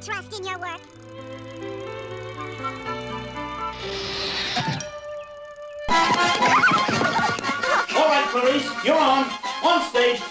trust in your work. All right, Clarice, you're on. On stage.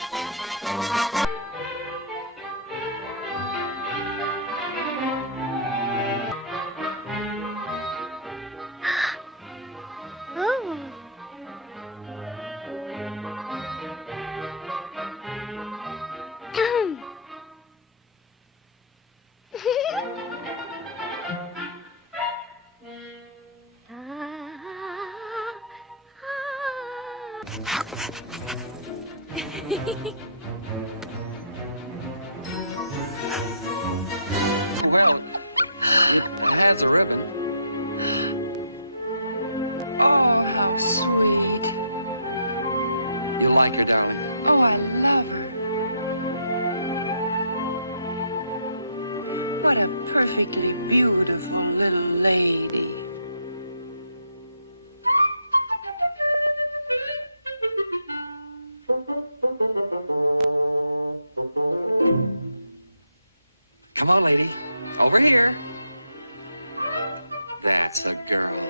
Well, that's a ribbon. Oh, how sweet. You like her, darling? Oh, I love her. What a perfectly beautiful little lady. Come on, lady. Over here. That's a girl.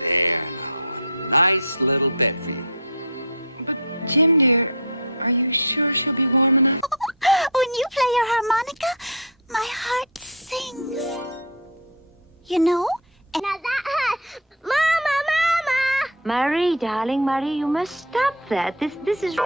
There now. Nice little bed for you. But, Jim, dear, are you sure she'll be warm enough? When you play your harmonica, my heart sings. You know? And now that hurt. Mama, Mama! Marie, darling, Marie, you must stop that. This is...